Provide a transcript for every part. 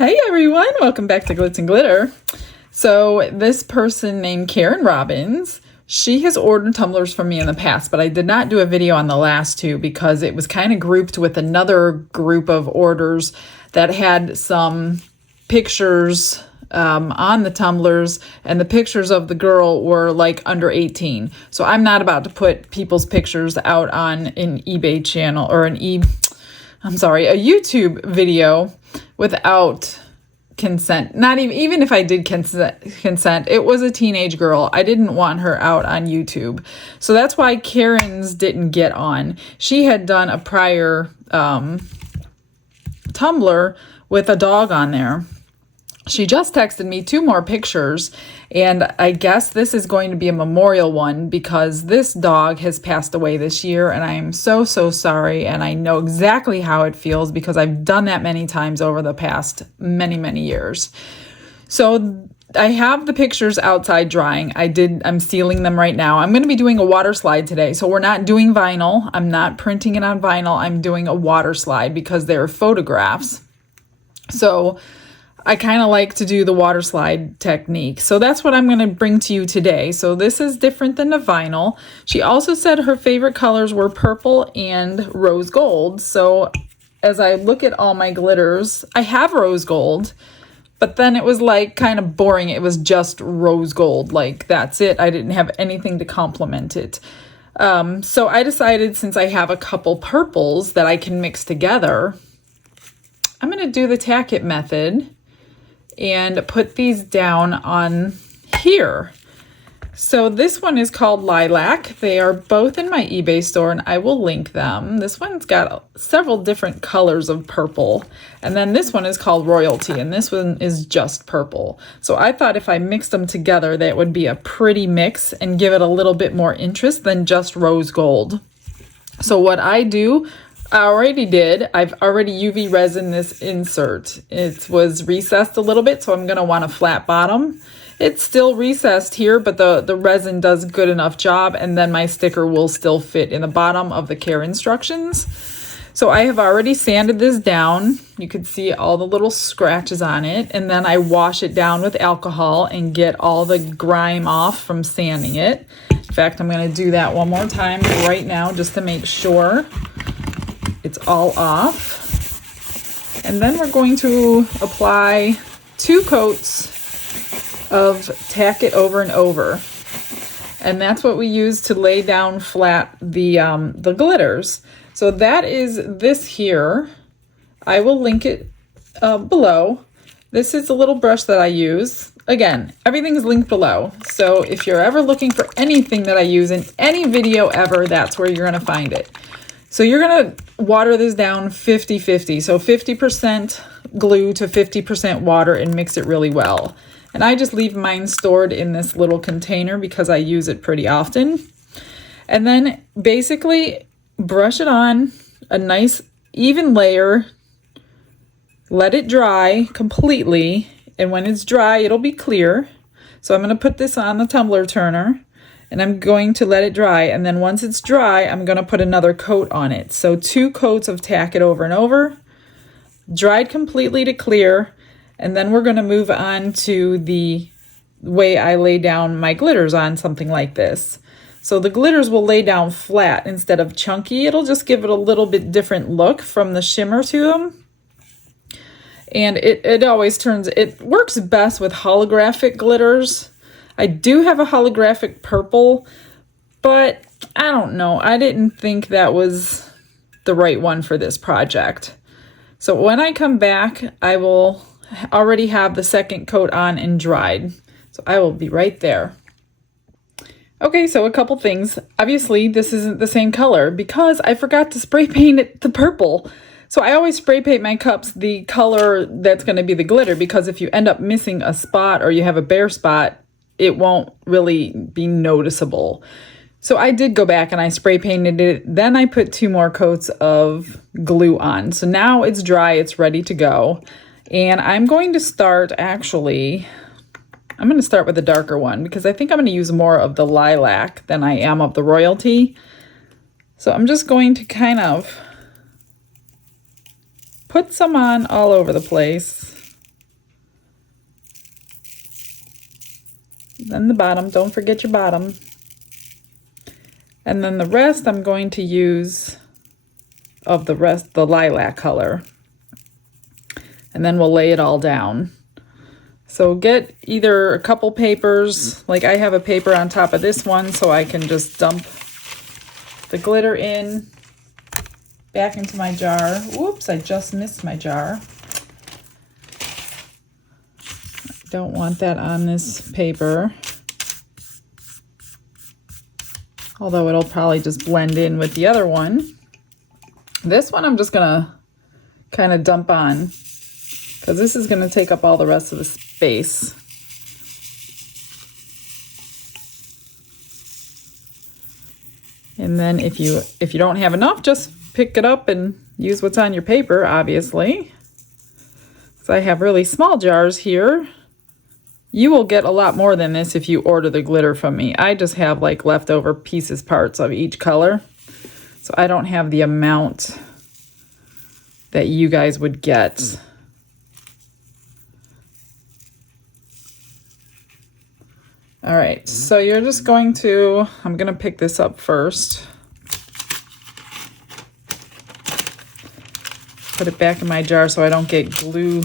Hey everyone, welcome back to Glitz and Glitter. So this person named Karen Robbins, she has ordered tumblers from me in the past, but I did not do a video on the last two because it was kind of grouped with another group of orders that had some pictures on the tumblers, and the pictures of the girl were like under 18. So I'm not about to put people's pictures out on an eBay channel or a YouTube video without consent. Not even if I did consent, it was a teenage girl. I didn't want her out on YouTube. So that's why Karen's didn't get on. She had done a prior tumbler with a dog on there. She just texted me 2 more pictures, and I guess this is going to be a memorial one because this dog has passed away this year, and I am so sorry, and I know exactly how it feels because I've done that many times over the past many years. So I have the pictures outside drying. I'm sealing them right now. I'm going to be doing a water slide today. So we're not doing vinyl. I'm not printing it on vinyl. I'm doing a water slide because they're photographs. So I kind of like to do the water slide technique. So that's what I'm going to bring to you today. So this is different than the vinyl. She also said her favorite colors were purple and rose gold. So as I look at all my glitters, I have rose gold, but then it was like kind of boring. It was just rose gold. Like that's it. I didn't have anything to complement it. So I decided since I have a couple purples that I can mix together, I'm going to do the tack it method and put these down on here. So this one is called Lilac. They are both in my eBay store and I will link them. This one's got several different colors of purple. And then this one is called Royalty, and this one is just purple. So I thought if I mixed them together, that would be a pretty mix and give it a little bit more interest than just rose gold. So what I do, I already did. I've already UV resin this insert. It was recessed a little bit, so I'm going to want a flat bottom. It's still recessed here, but the resin does good enough job, and then my sticker will still fit in the bottom of the care instructions. So I have already sanded this down. You can see all the little scratches on it, and then I wash it down with alcohol and get all the grime off from sanding it. In fact, I'm going to do that one more time right now just to make sure it's all off. And then we're going to apply 2 coats of tack it over and over. And that's what we use to lay down flat the glitters. So that is this here. I will link it below. This is a little brush that I use. Again, everything is linked below. So if you're ever looking for anything that I use in any video ever, that's where you're gonna find it. So you're going to water this down 50-50. So 50% glue to 50% water and mix it really well. And I just leave mine stored in this little container because I use it pretty often. And then basically brush it on a nice even layer. Let it dry completely. And when it's dry, it'll be clear. So I'm going to put this on the tumbler turner. And I'm going to let it dry, and then once it's dry, I'm going to put another coat on it. So 2 coats of tack it over and over, dried completely to clear, and then we're going to move on to the way I lay down my glitters on something like this. So the glitters will lay down flat instead of chunky. It'll just give it a little bit different look from the shimmer to them. And it always it works best with holographic glitters. I do have a holographic purple, but I don't know. I didn't think that was the right one for this project. So when I come back, I will already have the second coat on and dried. So I will be right there. Okay, so a couple things. Obviously, this isn't the same color because I forgot to spray paint it the purple. So I always spray paint my cups the color that's going to be the glitter, because if you end up missing a spot or you have a bare spot, it won't really be noticeable. So I did go back and I spray painted it. Then I put 2 more coats of glue on. So now it's dry, it's ready to go. And I'm going to start I'm going to start with the darker one because I think I'm going to use more of the lilac than I am of the royalty. So I'm just going to kind of put some on all over the place. Then the bottom, don't forget your bottom. And then the rest I'm going to use of the lilac color. And then we'll lay it all down. So get either a couple papers, like I have a paper on top of this one, so I can just dump the glitter in, back into my jar. Whoops, I just missed my jar. Don't want that on this paper. Although it'll probably just blend in with the other one. This one I'm just gonna kind of dump on, because this is gonna take up all the rest of the space. And then if you don't have enough, just pick it up and use what's on your paper, obviously. So I have really small jars here. You will get a lot more than this if you order the glitter from me. I just have like leftover parts of each color. So I don't have the amount that you guys would get. All right, so you're just going to, I'm gonna pick this up first. Put it back in my jar so I don't get glue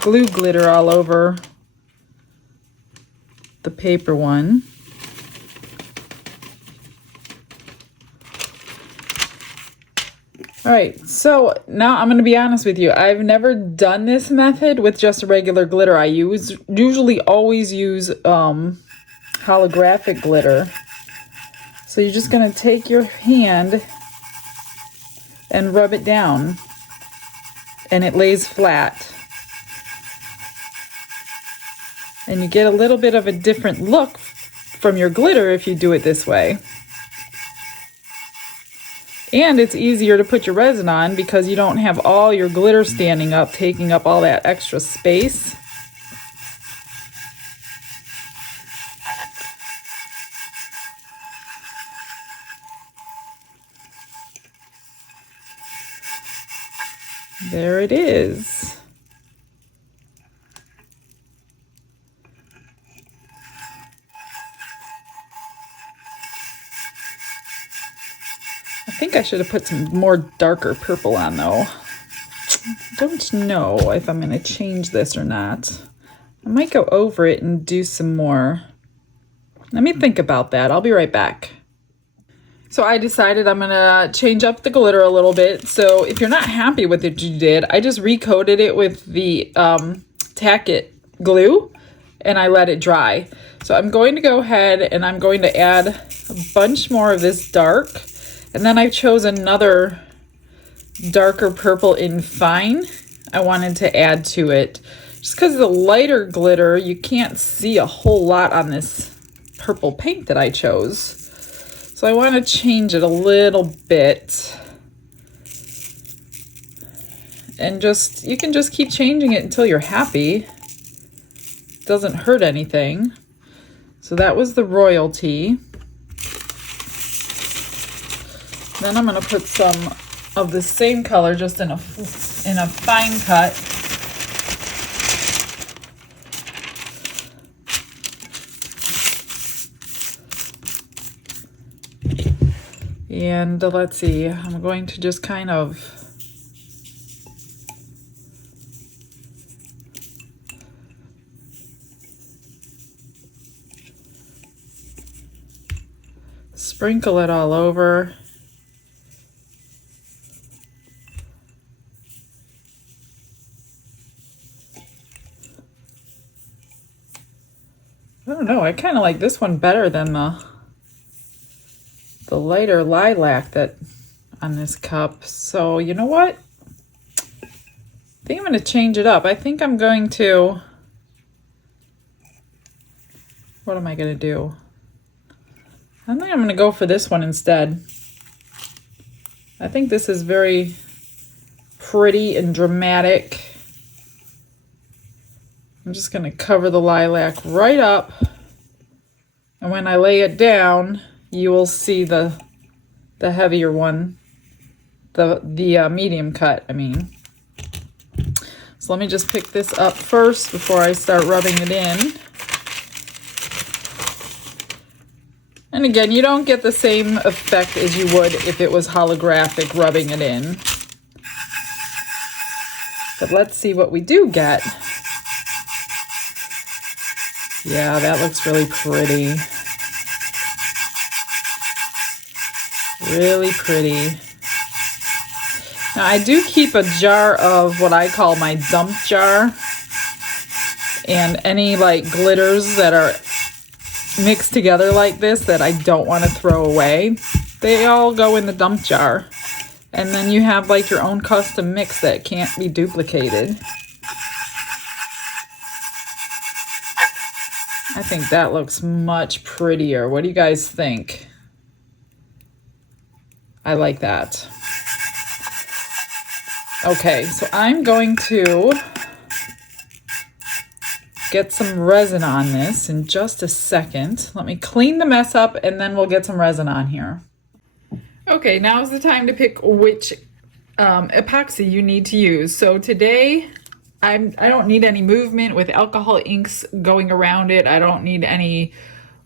glitter all over the paper one. All right, so now I'm going to be honest with you. I've never done this method with just regular glitter. I usually always use holographic glitter. So you're just going to take your hand and rub it down, and it lays flat. And you get a little bit of a different look from your glitter if you do it this way. And it's easier to put your resin on because you don't have all your glitter standing up, taking up all that extra space. There it is. I think I should have put some more darker purple on though. Don't know if I'm going to change this or not. I might go over it and do some more. Let me think about that. I'll be right back. So I decided I'm going to change up the glitter a little bit. So if you're not happy with what you did, I just recoated it with the Tack It glue and I let it dry. So I'm going to go ahead and I'm going to add a bunch more of this dark. And then I chose another darker purple in Fine. I wanted to add to it. Just because the lighter glitter, you can't see a whole lot on this purple paint that I chose. So I want to change it a little bit. And you can just keep changing it until you're happy. It doesn't hurt anything. So that was the Royalty. Then I'm going to put some of the same color just in a fine cut. And let's see, I'm going to just kind of sprinkle it all over. I don't know, I kind of like this one better than the lighter lilac that on this cup. So you know what? I think I'm going to change it up. I think I'm going to, what am I going to do? I think I'm going to go for this one instead. I think this is very pretty and dramatic. I'm just going to cover the lilac right up. And when I lay it down, you will see the heavier one, the medium cut, I mean. So let me just pick this up first before I start rubbing it in. And again, you don't get the same effect as you would if it was holographic rubbing it in. But let's see what we do get. Yeah, that looks really pretty. Really pretty. Now I do keep a jar of what I call my dump jar. And any like glitters that are mixed together like this that I don't want to throw away, they all go in the dump jar. And then you have like your own custom mix that can't be duplicated. I think that looks much prettier. What do you guys think? I like that. Okay, so I'm going to get some resin on this in just a second. Let me clean the mess up and then we'll get some resin on here. Okay, now's the time to pick which epoxy you need to use. So today, I don't need any movement with alcohol inks going around it. I don't need any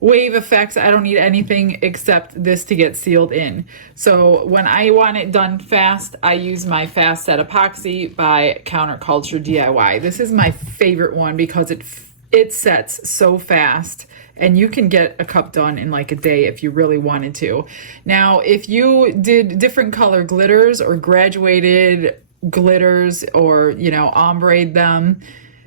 wave effects. I don't need anything except this to get sealed in. So when I want it done fast, I use my Fast Set Epoxy by Counterculture DIY. This is my favorite one because it sets so fast. And you can get a cup done in like a day if you really wanted to. Now, if you did different color glitters or graduated glitters or, you know, ombre them,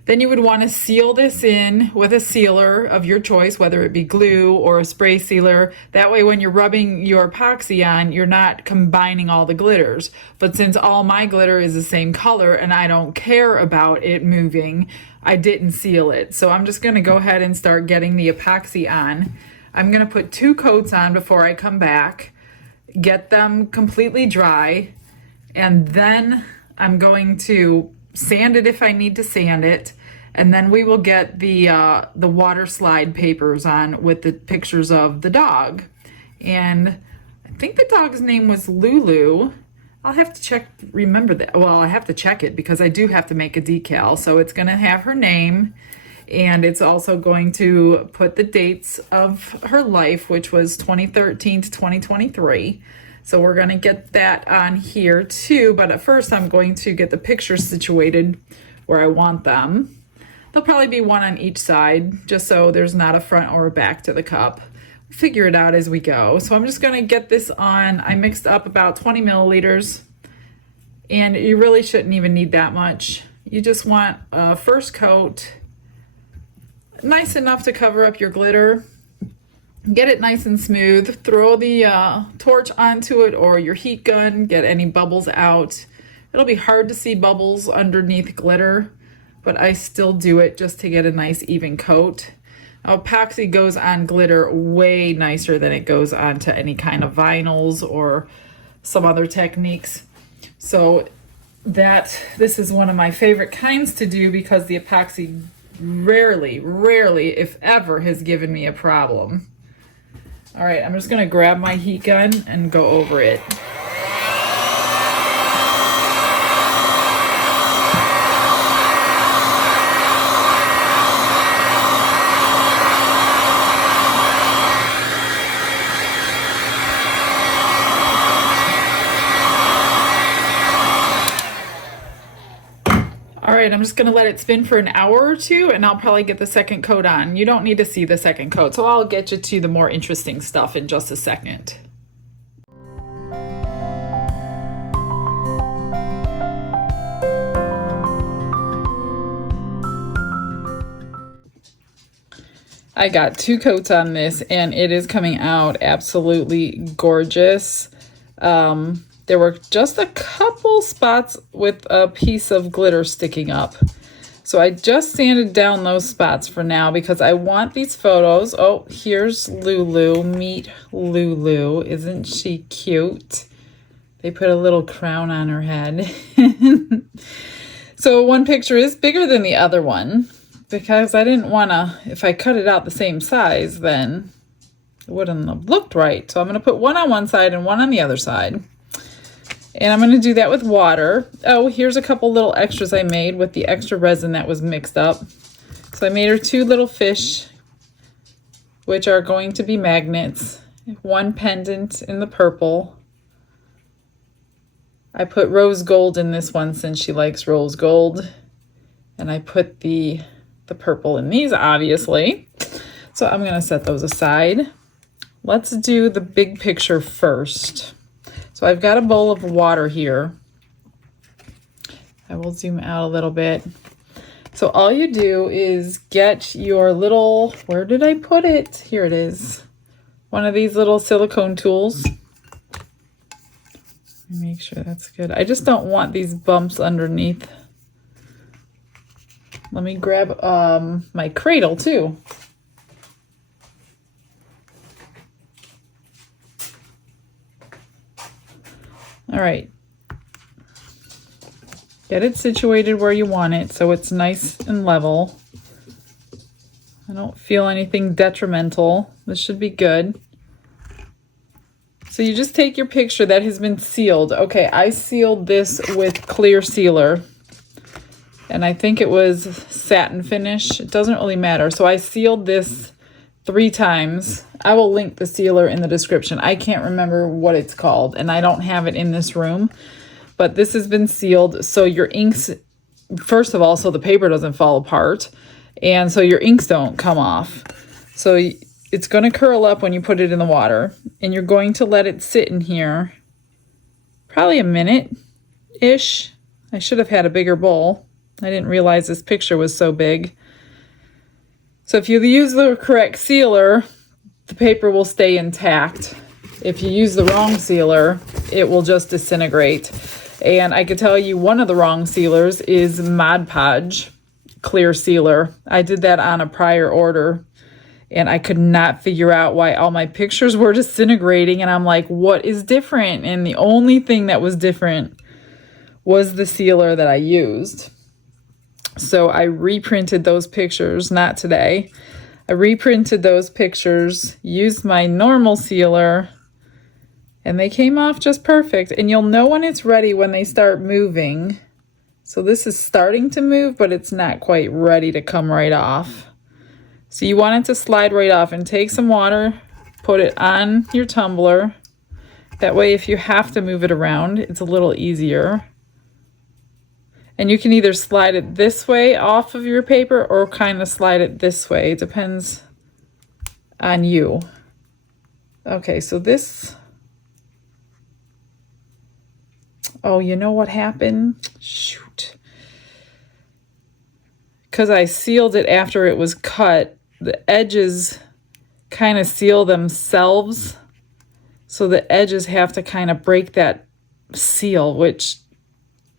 then you would want to seal this in with a sealer of your choice, whether it be glue or a spray sealer. That way, when you're rubbing your epoxy on, you're not combining all the glitters. But since all my glitter is the same color and I don't care about it moving, I didn't seal it. So I'm just going to go ahead and start getting the epoxy on. I'm going to put 2 coats on before I come back, get them completely dry, and then I'm going to sand it if I need to sand it, and then we will get the Waterslide papers on with the pictures of the dog. And I think the dog's name was Lulu. I'll have to check, remember that. Well, I have to check it because I do have to make a decal. So it's going to have her name, and it's also going to put the dates of her life, which was 2013 to 2023. So we're going to get that on here too. But at first I'm going to get the pictures situated where I want them. There'll probably be one on each side, just so there's not a front or a back to the cup. Figure it out as we go. So I'm just going to get this on. I mixed up about 20 milliliters, and you really shouldn't even need that much. You just want a first coat, nice enough to cover up your glitter. Get it nice and smooth. Throw the torch onto it or your heat gun, get any bubbles out. It'll be hard to see bubbles underneath glitter, but I still do it just to get a nice even coat. Epoxy goes on glitter way nicer than it goes onto any kind of vinyls or some other techniques. So this is one of my favorite kinds to do because the epoxy rarely, if ever, has given me a problem. All right, I'm just gonna grab my heat gun and go over it. All right, I'm just gonna let it spin for an hour or two and I'll probably get the second coat on. You don't need to see the second coat, so I'll get you to the more interesting stuff in just a second. I got 2 coats on this and it is coming out absolutely gorgeous. There were just a couple spots with a piece of glitter sticking up. So I just sanded down those spots for now because I want these photos. Oh, here's Lulu. Meet Lulu. Isn't she cute? They put a little crown on her head. So one picture is bigger than the other one because I didn't want to, if I cut it out the same size, then it wouldn't have looked right. So I'm going to put one on one side and one on the other side. And I'm going to do that with water. Oh, here's a couple little extras I made with the extra resin that was mixed up. So I made her 2 little fish, which are going to be magnets. one pendant in the purple. I put rose gold in this one since she likes rose gold. And I put the purple in these, obviously. So I'm gonna set those aside. Let's do the big picture first. So I've got a bowl of water here. I will zoom out a little bit. So all you do is get your little, where did I put it? Here it is. One of these little silicone tools. Make sure that's good. I just don't want these bumps underneath. Let me grab my cradle too. All right. Get it situated where you want it so it's nice and level. I don't feel anything detrimental. This should be good. So you just take your picture that has been sealed. Okay, I sealed this with clear sealer. And I think it was satin finish. It doesn't really matter. So I sealed this 3 times. I will link the sealer in the description. I can't remember what it's called, and I don't have it in this room. But this has been sealed, so your inks, first of all, so the paper doesn't fall apart, and so your inks don't come off. So it's going to curl up when you put it in the water, and you're going to let it sit in here probably a minute-ish. I should have had a bigger bowl. I didn't realize this picture was so big. So if you use the correct sealer, the paper will stay intact. If you use the wrong sealer, it will just disintegrate. And I could tell you one of the wrong sealers is Mod Podge clear sealer. I did that on a prior order, and I could not figure out why all my pictures were disintegrating. And I'm like, what is different? And the only thing that was different was the sealer that I used. So I reprinted those pictures, not today. I reprinted those pictures, used my normal sealer, and they came off just perfect. And you'll know when it's ready when they start moving. So this is starting to move, but it's not quite ready to come right off. So you want it to slide right off, and take some water, put it on your tumbler. That way, if you have to move it around, it's a little easier. And you can either slide it this way off of your paper or kind of slide it this way. It depends on you. Okay, so this... Oh, you know what happened? Shoot. Because I sealed it after it was cut, the edges kind of seal themselves. So the edges have to kind of break that seal, which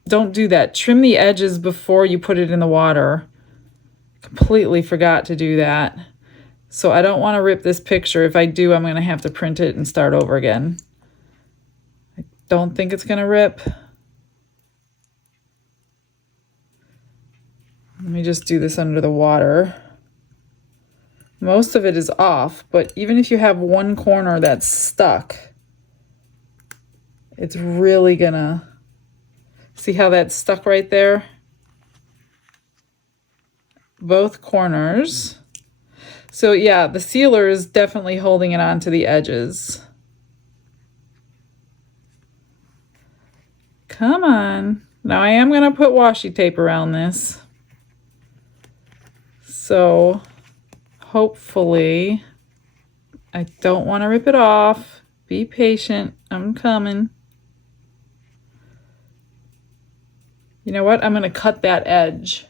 don't do that. Trim the edges before you put it in the water. Completely forgot to do that. So I don't want to rip this picture. If I do, I'm going to have to print it and start over again. Don't think it's going to rip. Let me just do this under the water. Most of it is off, but even if you have one corner that's stuck, it's really gonna... See how that's stuck right there? Both corners. So yeah, the sealer is definitely holding it onto the edges. Come on. Now I am going to put washi tape around this. So hopefully, I don't want to rip it off. Be patient. I'm coming. You know what? I'm going to cut that edge.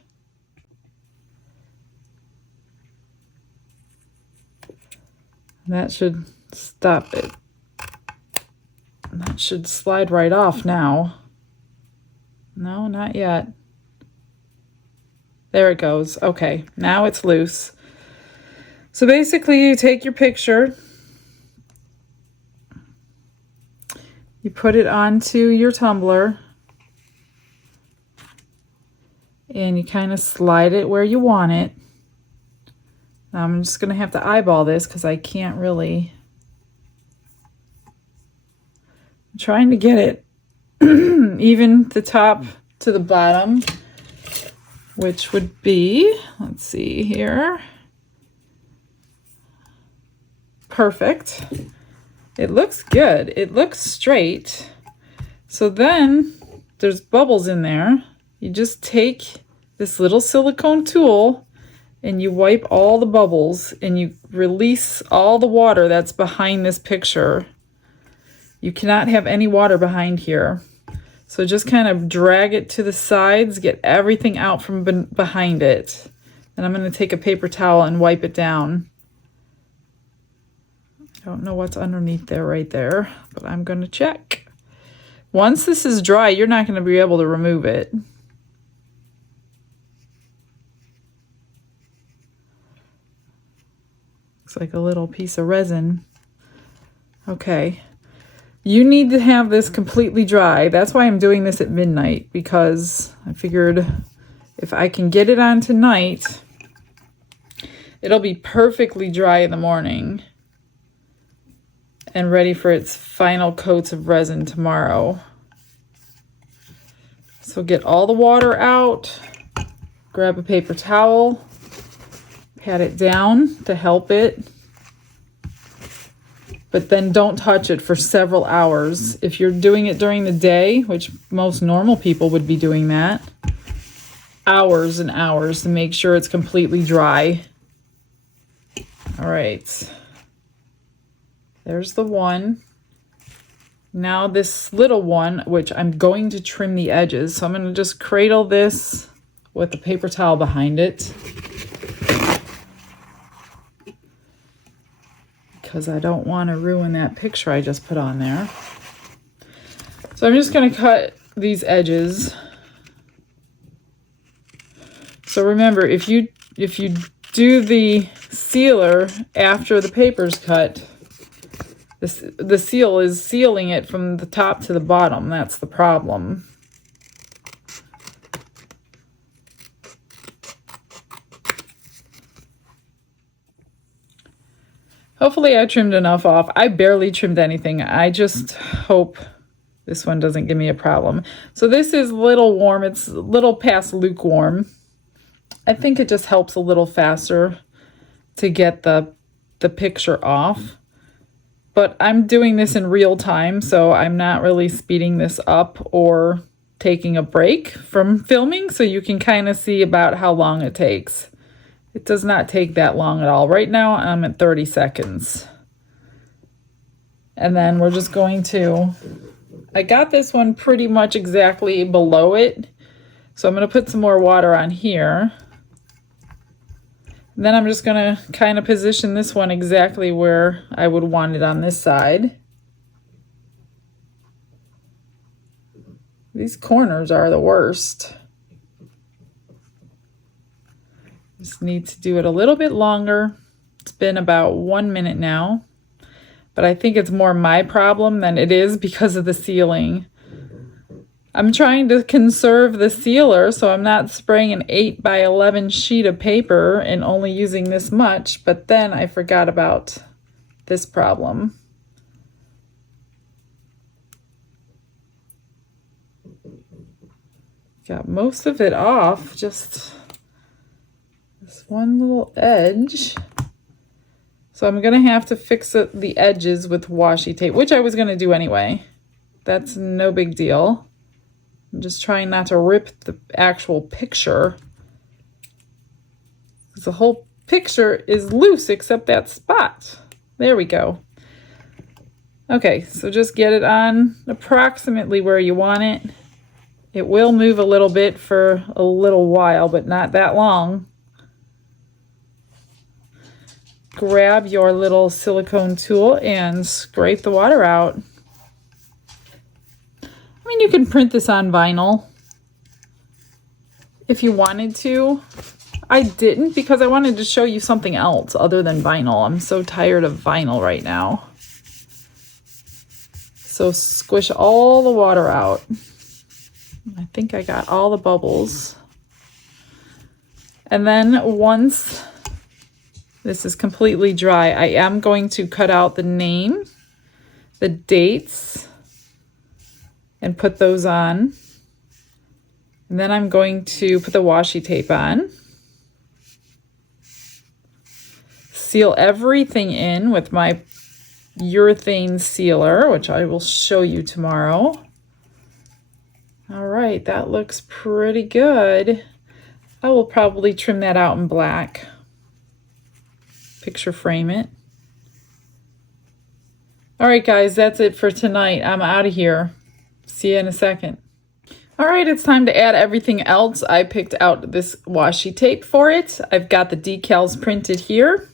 That should stop it. That should slide right off now. No, not yet. There it goes. Okay, now it's loose. So basically, you take your picture, you put it onto your tumbler, and you kind of slide it where you want it. Now I'm just going to have to eyeball this because I can't really... I'm trying to get it even the top to the bottom, which would be, let's see here, perfect. It looks good. It looks straight. So then there's bubbles in there. You just take this little silicone tool and you wipe all the bubbles and you release all the water that's behind this picture. You cannot have any water behind here. So just kind of drag it to the sides, get everything out from behind it. And I'm going to take a paper towel and wipe it down. I don't know what's underneath there right there, but I'm going to check. Once this is dry, you're not going to be able to remove it. Looks like a little piece of resin. Okay. You need to have this completely dry. That's why I'm doing this at midnight, because I figured if I can get it on tonight, it'll be perfectly dry in the morning and ready for its final coats of resin tomorrow. So get all the water out, grab a paper towel, pat it down to help it, but then don't touch it for several hours. If you're doing it during the day, which most normal people would be doing that, hours and hours to make sure it's completely dry. All right. There's the one. Now this little one, which I'm going to trim the edges. So I'm going to just cradle this with the paper towel behind it, because I don't want to ruin that picture I just put on there. So I'm just going to cut these edges. So remember, if you do the sealer after the paper's cut, the seal is sealing it from the top to the bottom. That's the problem. Hopefully I trimmed enough off. I barely trimmed anything. I just hope this one doesn't give me a problem. So this is a little warm. It's a little past lukewarm. I think it just helps a little faster to get the picture off. But I'm doing this in real time, so I'm not really speeding this up or taking a break from filming, so you can kind of see about how long it takes. It does not take that long at all. Right now I'm at 30 seconds. And then we're just going to, I got this one pretty much exactly below it, so I'm going to put some more water on here. And then I'm just going to kind of position this one exactly where I would want it on this side. These corners are the worst. Just need to do it a little bit longer. It's been about 1 minute now, but I think it's more my problem than it is because of the sealing. I'm trying to conserve the sealer, so I'm not spraying an 8 by 11 sheet of paper and only using this much, but then I forgot about this problem. Got most of it off, just this one little edge. So I'm gonna have to fix the edges with washi tape, which I was gonna do anyway. That's no big deal. I'm just trying not to rip the actual picture, because the whole picture is loose except that spot. There we go. Okay, so just get it on approximately where you want it. It will move a little bit for a little while, but not that long. Grab your little silicone tool and scrape the water out. I mean, you can print this on vinyl if you wanted to. I didn't, because I wanted to show you something else other than vinyl. I'm so tired of vinyl right now. So squish all the water out. I think I got all the bubbles. And then once this is completely dry, I am going to cut out the name, the dates, and put those on. And then I'm going to put the washi tape on. Seal everything in with my urethane sealer, which I will show you tomorrow. All right, that looks pretty good. I will probably trim that out in black. Picture frame it. All right, guys, that's it for tonight. I'm out of here. See you in a second. All right, it's time to add everything else. I picked out this washi tape for it. I've got the decals printed here.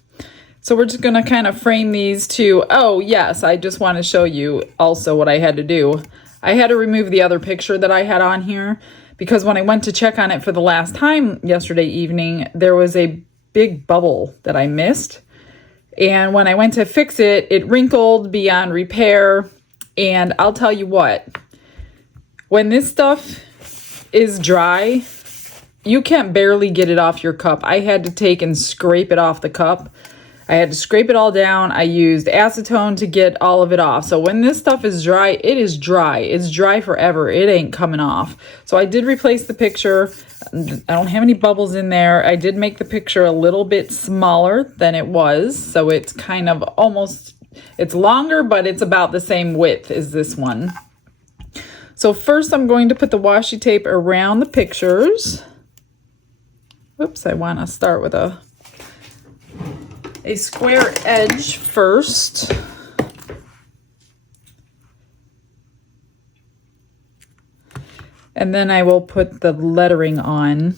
So we're just gonna kind of frame these to, oh yes, I just want to show you also what I had to do. I had to remove the other picture that I had on here because when I went to check on it for the last time yesterday evening, there was a big bubble that I missed. And when I went to fix it, it wrinkled beyond repair. And I'll tell you what, when this stuff is dry, you can't barely get it off your cup. I had to take and scrape it off the cup. I had to scrape it all down. I used acetone to get all of it off. So when this stuff is dry, it is dry. It's dry forever. It ain't coming off. So I did replace the picture. I don't have any bubbles in there. I did make the picture a little bit smaller than it was. So it's kind of almost, it's longer, but it's about the same width as this one. So first I'm going to put the washi tape around the pictures. Oops, I want to start with a square edge first. And then I will put the lettering on.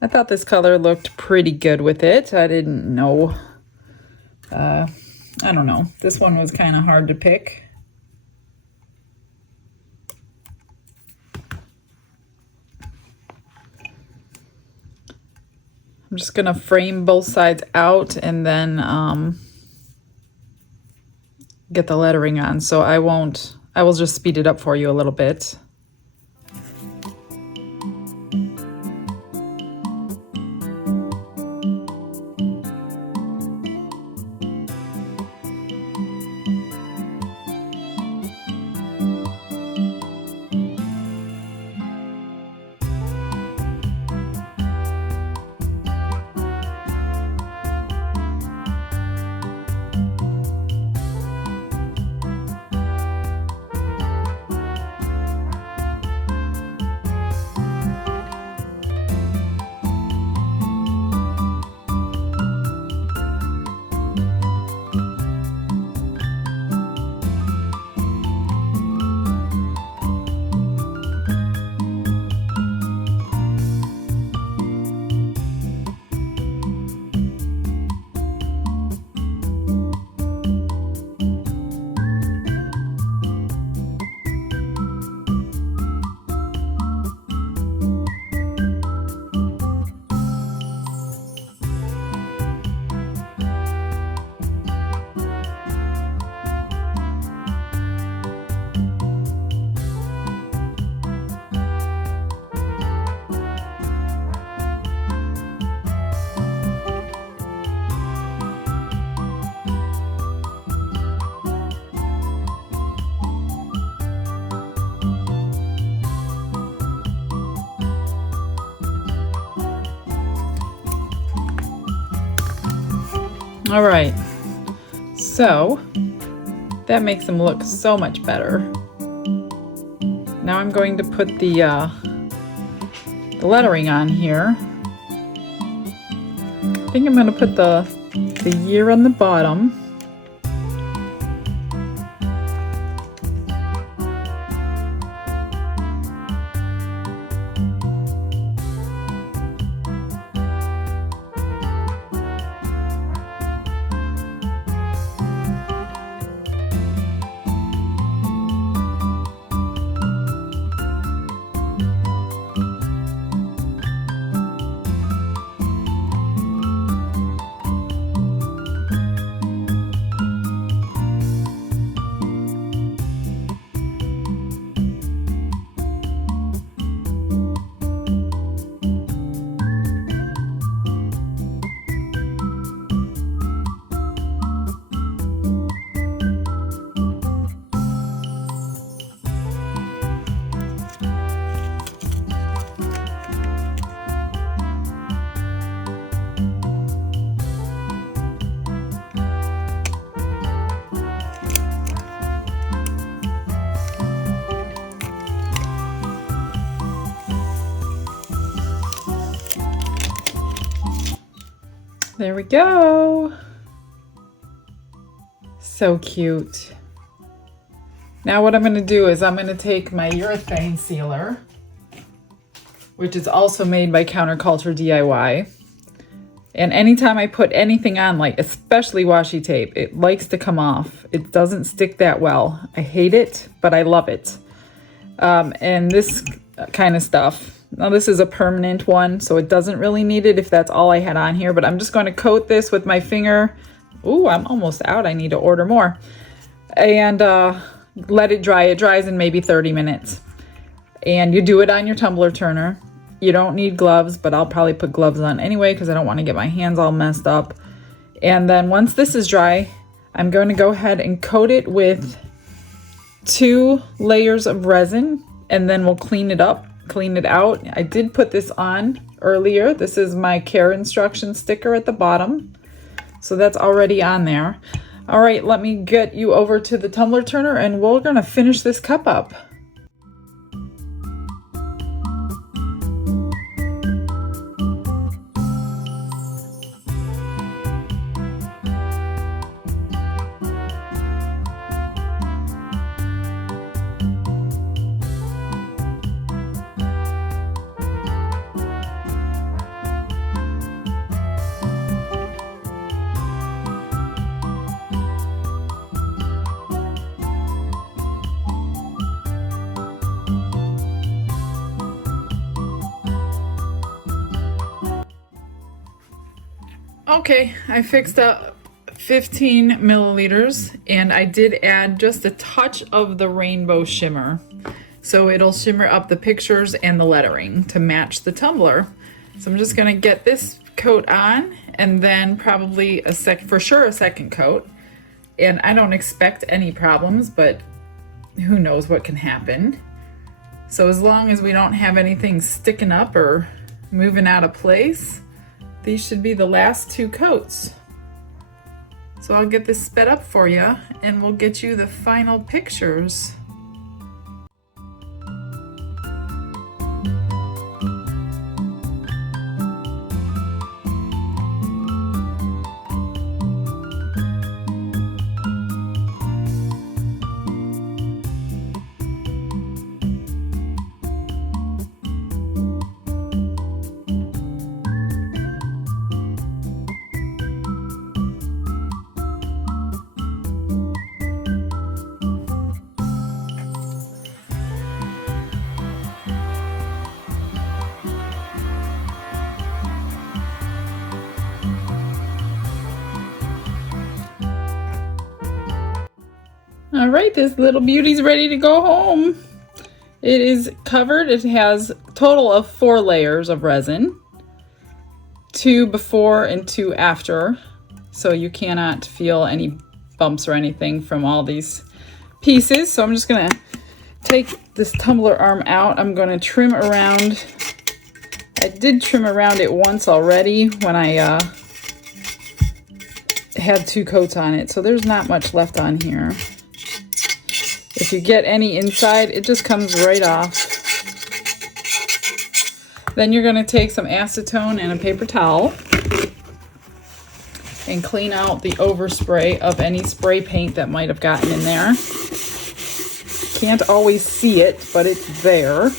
I thought this color looked pretty good with it. I didn't know. I don't know. This one was kind of hard to pick. I'm just going to frame both sides out and then get the lettering on. So I will just speed it up for you a little bit. All right, so that makes them look so much better. Now I'm going to put the lettering on here. I think I'm going to put the year on the bottom. There we go. So cute. Now what I'm going to do is I'm going to take my urethane sealer, which is also made by Counterculture DIY. And anytime I put anything on, like especially washi tape, it likes to come off. It doesn't stick that well. I hate it, but I love it. And this kind of stuff. Now this is a permanent one, so it doesn't really need it if that's all I had on here, but I'm just going to coat this with my finger. Ooh, I'm almost out. I need to order more. And let it dry. It dries in maybe 30 minutes. And you do it on your tumbler turner. You don't need gloves, but I'll probably put gloves on anyway because I don't want to get my hands all messed up. And then once this is dry, I'm going to go ahead and coat it with 2 layers of resin, and then we'll clean it up, clean it out. I did put this on earlier. This is my care instruction sticker at the bottom. So that's already on there. All right, let me get you over to the tumbler turner and we're gonna finish this cup up. Okay, I fixed up 15 milliliters and I did add just a touch of the rainbow shimmer. So it'll shimmer up the pictures and the lettering to match the tumbler. So I'm just gonna get this coat on and then probably for sure a second coat. And I don't expect any problems, but who knows what can happen. So as long as we don't have anything sticking up or moving out of place, these should be the last 2 coats. So I'll get this sped up for you and we'll get you the final pictures. All right, this little beauty's ready to go home. It is covered. It has a total of 4 layers of resin, 2 before and 2 after. So you cannot feel any bumps or anything from all these pieces. So I'm just gonna take this tumbler arm out. I'm gonna trim around. I did trim around it once already when I had 2 coats on it. So there's not much left on here. If you get any inside, it just comes right off. Then you're going to take some acetone and a paper towel and clean out the overspray of any spray paint that might have gotten in there. Can't always see it, but it's there.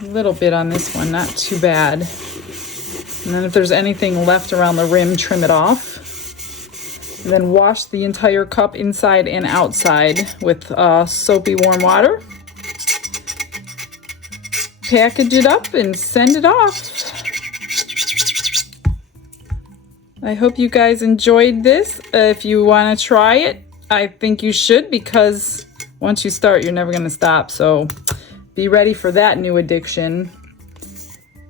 A little bit on this one, not too bad. And then if there's anything left around the rim, trim it off. And then wash the entire cup inside and outside with soapy warm water. Package it up and send it off. I hope you guys enjoyed this. If you want to try it, I think you should, because once you start, you're never going to stop. So be ready for that new addiction.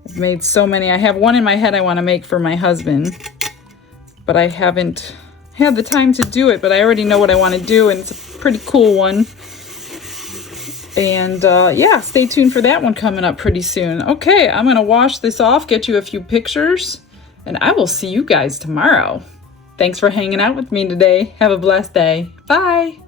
I've made so many. I have one in my head I want to make for my husband, but I haven't had the time to do it, but I already know what I want to do, and it's a pretty cool one. And yeah, stay tuned for that one coming up pretty soon. Okay, I'm going to wash this off, get you a few pictures, and I will see you guys tomorrow. Thanks for hanging out with me today. Have a blessed day. Bye.